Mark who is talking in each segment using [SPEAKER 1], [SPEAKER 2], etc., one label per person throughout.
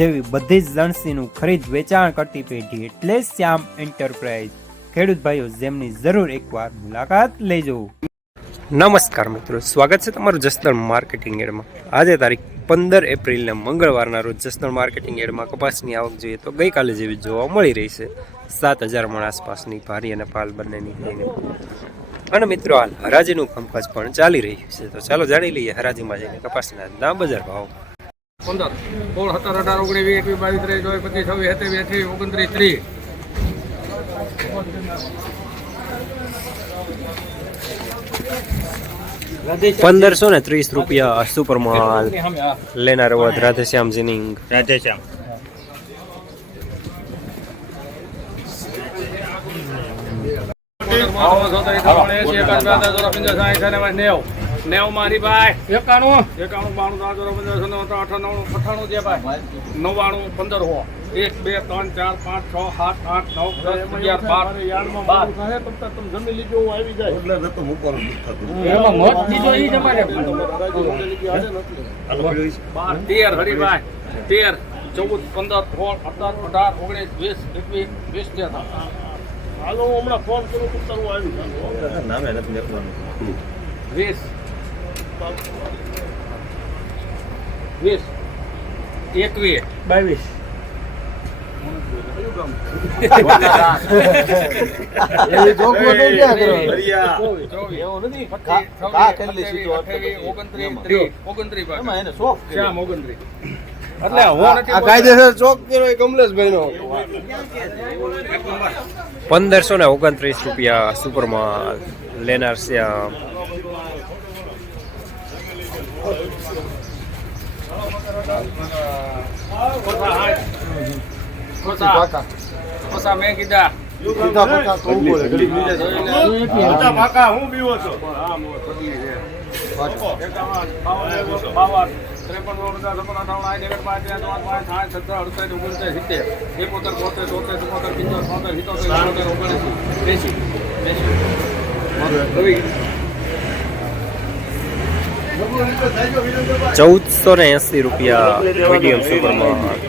[SPEAKER 1] જેવી બધી જ લણસીનું ખરીદ વેચાણ કરતી પેઢી એટલે શ્યામ એન્ટરપ્રાઇઝ. ખેડૂત ભાઈઓ, જેમની જરૂર એકવાર મુલાકાત લેજો. નમસ્કાર મિત્રો, સ્વાગત છે તમારું જસદણ માર્કેટિંગ એડમાં. આજે તારીખ પંદર એપ્રિલના મંગળવારના રોજ જસદણ માર્કેટિંગ એડમાં કપાસની આવક જોઈએ તો ગઈકાલે જેવી જોવા મળી રહી છે. સાત હજાર મણ આસપાસની ભારી અને પાલ બંનેની થઈને અને મિત્રો, હાલ હરાજીનું કામકાજ પણ ચાલી રહ્યું છે. તો ચાલો જાણી લઈએ હરાજીમાં જઈને કપાસના ના બજાર ભાવ.
[SPEAKER 2] પંદર સોળ સત્તર અઢાર ઓગણીસ વીસ એકવીસ બાવીસ ત્રેવીસ ચોવીસ પચીસ છવ્વીસ સત્યાવીસ અઠ્યાવીસ ઓગણત્રીસ ત્રીસ.
[SPEAKER 1] પંદરસો ને ત્રીસ રૂપિયા સુપર મોલ લેનાર વધ રાધેશ્યામ જીનિંગ.
[SPEAKER 3] રાધેશ્યામ.
[SPEAKER 2] નેવ. મારી ભાઈ. એકાણું. એકાણું બાણું ત્રણ પંદર અઠ્ઠાણું છે ભાઈ. નવ્વાણું પંદર હો. એક બે ત્રણ ચાર પાંચ છ સાત આઠ નવ દસ અગિયાર બાર. તમે જમી લીધો આવી જાય. એમાં મત દીધો ઈ તમારે બાર. તેર હરિભાઈ તેર ચૌદ પંદર સોળ અઢાર અઢાર ઓગણીસ વીસ એકવીસ વીસ ને હાલો હું હમણાં ફોન કરું આવી તારું આવી જાય વીસ. વીસ. એકવીસ.
[SPEAKER 1] બાવીસ.
[SPEAKER 4] કાયદેસર ચોક કર્યો એ કમલેશભાઈ નો
[SPEAKER 1] પંદરસો ને ઓગણત્રીસ રૂપિયા સુપર માલ લેનાર શ્યામ
[SPEAKER 2] મેં કીધા
[SPEAKER 4] સીધા પચાસ તો ઊભો રહે. ઘડીક બીજા છે.
[SPEAKER 1] ચૌદસો ને એસી રૂપિયા મીડિયમ સુપરમાં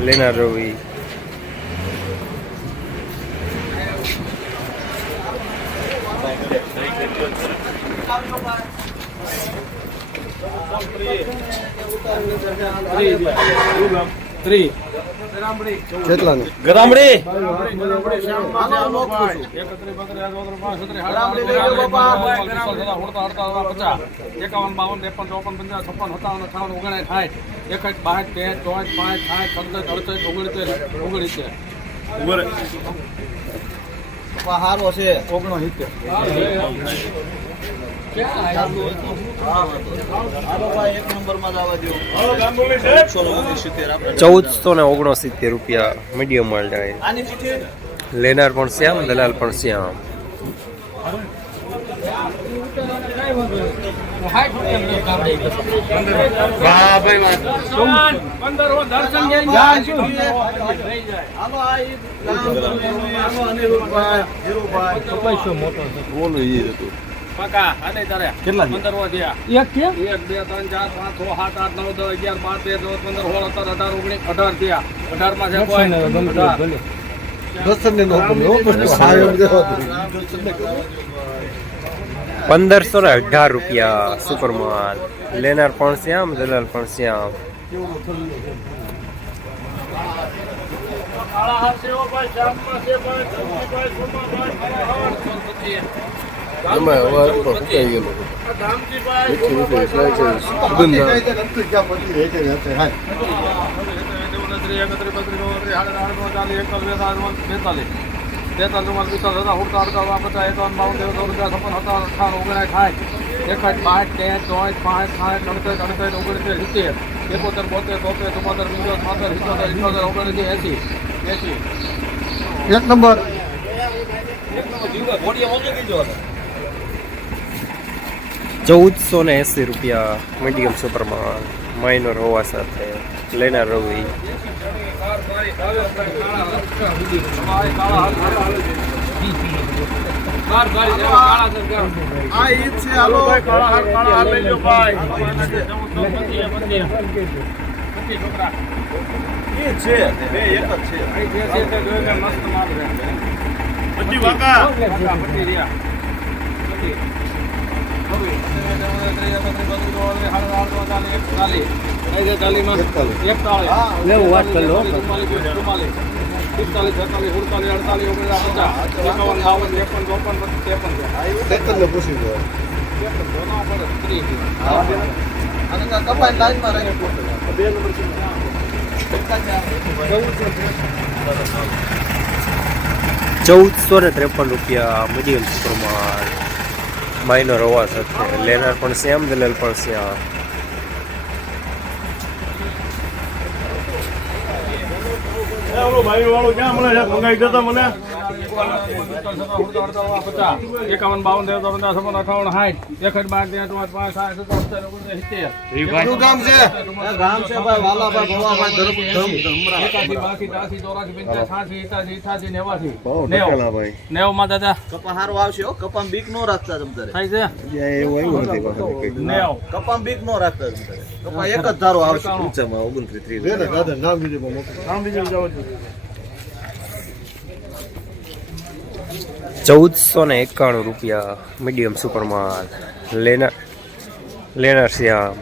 [SPEAKER 1] લેનાર રવિ
[SPEAKER 4] કેટલાનું?
[SPEAKER 3] ગરામડી.
[SPEAKER 2] એકાવન બાવન ત્રેપન ચોપન પંચાવન છપ્પન સત્તાવન અઠાવન ઓગણ સાઠ. એકઠ બાસઠ તેર ચોવીસ પાંચ સાઠ સત્તર અડસઠ ઓગણસિત્તેર. ઓગણસિત્તેર
[SPEAKER 4] હારો છે.
[SPEAKER 2] ઓગણો સિત્તેર
[SPEAKER 1] ચૌદસો ને ઓગણસિત્તેર રૂપિયા મીડિયમ માલ જાય લેનાર પણ શ્યામ દલાલ પણ શ્યામ
[SPEAKER 4] બોલું ઈ હતું.
[SPEAKER 2] પકા આને તારે
[SPEAKER 4] કેટલા
[SPEAKER 2] પંદર થયા એક એક બે ત્રણ ચાર પાંચ છ સાત આઠ નવ દસ અગિયાર બાર તેર ચૌદ પંદર સોળ સત્તર અઢાર ઓગણીસ અઢાર થયા. અઢાર. માં છે કોઈ.
[SPEAKER 1] પંદરસો ને અઢાર રૂપિયા સુપર માલ લેનાર પણ શ્યામ દલાલ પણ શ્યામ.
[SPEAKER 2] કાળા સેવો ભાઈ, શ્યામમાં છે ભાઈ, ચંદીભાઈ, સોમાભાઈ, ફરાહાર.
[SPEAKER 4] એમાં હવે ફૂંકાઈ ગયેલું. મીઠી છે. સુગંધ.
[SPEAKER 2] તેતાલીસ, પિસ્તાલીસ, સત્તાવન, અડતાલીસ, અડતાલીસ, એકાવન, બાવન, ત્રેપન, ચોપન, છપ્પન, સત્તાવન, અઠ્ઠાવન, ઓગણસાઠ, સાઠ, બાસઠ, ત્રેસઠ, ચોસઠ, પાંચ, સાઠ, અડસઠ, અડસઠ, ઓગણસિત્તેર, સિત્તેર, એકોતેર, બોતેર, તોતેર, ચુમ્મોતેર, પંચોતેર, છોતેર, સિત્તોતેર, ઇઠ્ઠોતેર, ઓગણએંસી, એંસી, એસી
[SPEAKER 4] એક નંબર
[SPEAKER 1] ચૌદસો ને એંસી રૂપિયા મીડિયમ સુપરમાં માઇનર હોવા સાથે લેનાર રવિ
[SPEAKER 4] આ છે
[SPEAKER 2] લેવું વાત કરી લો પિસ્તાલીસ છેતાલીસ સુડતાલીસ અડતાલીસ ઓગણચાલીસ પચાસ એકાવન બાવન ત્રેપન ચોપન ત્રેપન
[SPEAKER 4] તેતર ને પૂછી દો
[SPEAKER 1] ચૌદસો ને ત્રેપન રૂપિયા મીડિયમ સુપરમાં માઇનર હોવા સાથે લેનાર પણ શ્યામ દલાલ પણ શ્યામ
[SPEAKER 4] ભાઈ વાળો ક્યાં મને મંગાવી દેતા મને.
[SPEAKER 2] એકાવન બાવન તેર પચાસ છપ્પન અઠાવન સાઠ એક બાર તેર ચોથ પાંચ સાત સત્તર ઓગણસિત્તેર સિત્તેર
[SPEAKER 4] શું છે ગામ છે ભાઈ વાલાભાઈ ભવાભાઈ ધર્મ ધર્મ
[SPEAKER 2] એકાસી બાસી ત્રાસી ચોરાસી પંચાસી સાઠી ઇઠાસી ઇઠાસી નેવાસી નેવ નેવમાં દાદા
[SPEAKER 3] કપા હારો આવશે હો કપામ બીક નો રાખતા તમ
[SPEAKER 2] થાય છે
[SPEAKER 4] એવું આવ્યું
[SPEAKER 2] નેવ
[SPEAKER 3] કપામ બીક નો રાખતા તમ કપા એક જ ધારો આવશે
[SPEAKER 4] ઊંચામાં ઓગણત્રીસ ત્રીસ નામ બીજું નામ બીજું જાવ
[SPEAKER 1] ચૌદસો ને એકાણું રૂપિયા મીડિયમ સુપરમાં લેનાર લેનાર શ્યામ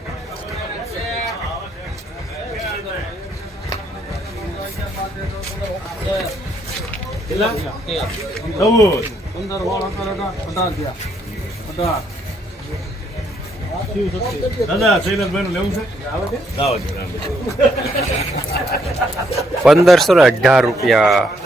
[SPEAKER 1] પંદરસો ને અઢાર રૂપિયા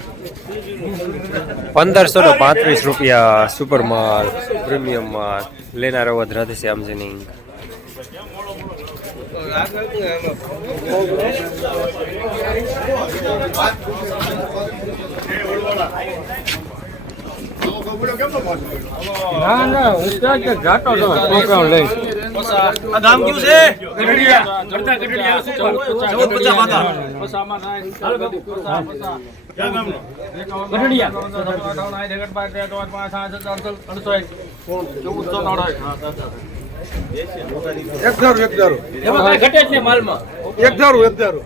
[SPEAKER 1] પંદરસો ને પાંત્રીસ રૂપિયા સુપર માલ પ્રીમિયમ માલ લેનાર અવધ રાધેશ્યામજીની
[SPEAKER 2] ના ના, હું ક્યાં જાતો હતો, છોકરાઓ લઈ
[SPEAKER 3] આ ગામ કયું છે માતા.
[SPEAKER 2] પચાસમાં થાય. પચાસ, પચાસ.
[SPEAKER 4] ક્યાં એક ધારું એક ધારું એક ધારું એક ધારું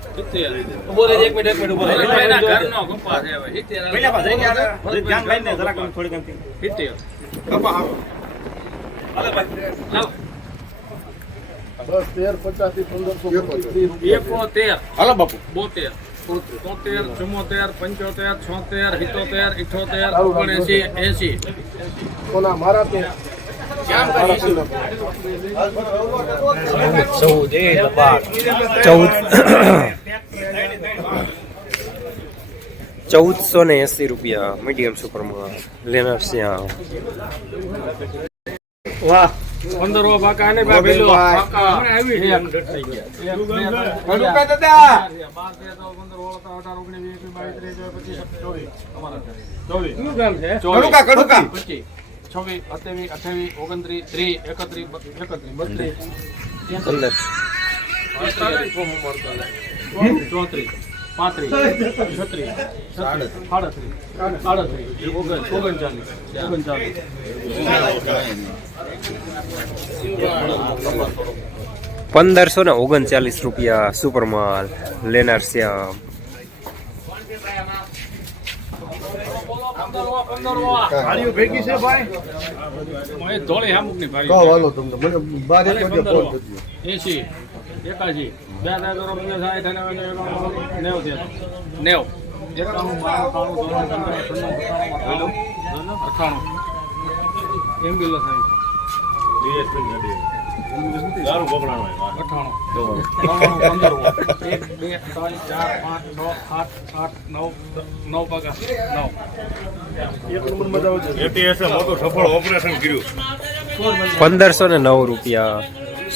[SPEAKER 4] ક્યાં ગામનું છે ભાઈ
[SPEAKER 2] સીધો માણસ પંચાવન પંચાવન સાઠ એકાઠ એકાઠ સાઠ સિત્તેર. સિત્તેર. એના ઘરનો કપાસ છે હવે. સિત્તેર. સિત્તેર. લાવ.
[SPEAKER 4] બસ તેર પચાસથી પંદરસો
[SPEAKER 2] એકોતેર
[SPEAKER 4] હાલો બાપુ.
[SPEAKER 2] બોતેર. તોતેર ચુમ્મોતેર પંચોતેર છોતેર સિત્તોતેર ઇઠોતેર ઓગણએસી એસી
[SPEAKER 4] કોના મારા તો?
[SPEAKER 1] ચૌદ. ચૌદસો ને એસી રૂપિયા મીડિયમ સુપરમાં લેનર્સ ત્યાં
[SPEAKER 4] વાહ.
[SPEAKER 2] પંદરવો બાકા આને બા બેલો આપણે આવી છે. 100 થઈ ગયા. રૂપિયા
[SPEAKER 1] દાદા
[SPEAKER 2] 12 14 પાંત્રીસ ઓગણચાલીસ ઓગણચાલીસ.
[SPEAKER 1] પંદરસો ને ઓગણચાલીસ રૂપિયા સુપરમાલ લેનાર શ્યામ.
[SPEAKER 2] એસી એકાજી ત્રીસ
[SPEAKER 4] લઈ જાય વાહ. મરતા મરતા લઈ જાય આમાં નવ ચાલી ના ઉતારો ક્યાં કેસ થોડું સરખું હાલે ને તો ઓપરેશન કર્યું.
[SPEAKER 1] પંદરસો ને નવ રૂપિયા.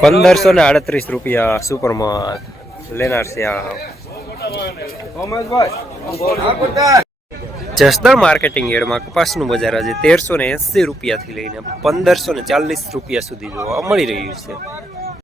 [SPEAKER 1] પંદરસો ને આડત્રીસ રૂપિયા સુપરમાન લેનાર શ્યામ જસદણ માર્કેટિંગ યાર્ડમાં કપાસનું બજાર આજે તેરસો ને એંસી રૂપિયાથી લઈને પંદરસો ને ચાલીસ રૂપિયા સુધી જોવા મળી રહ્યું છે.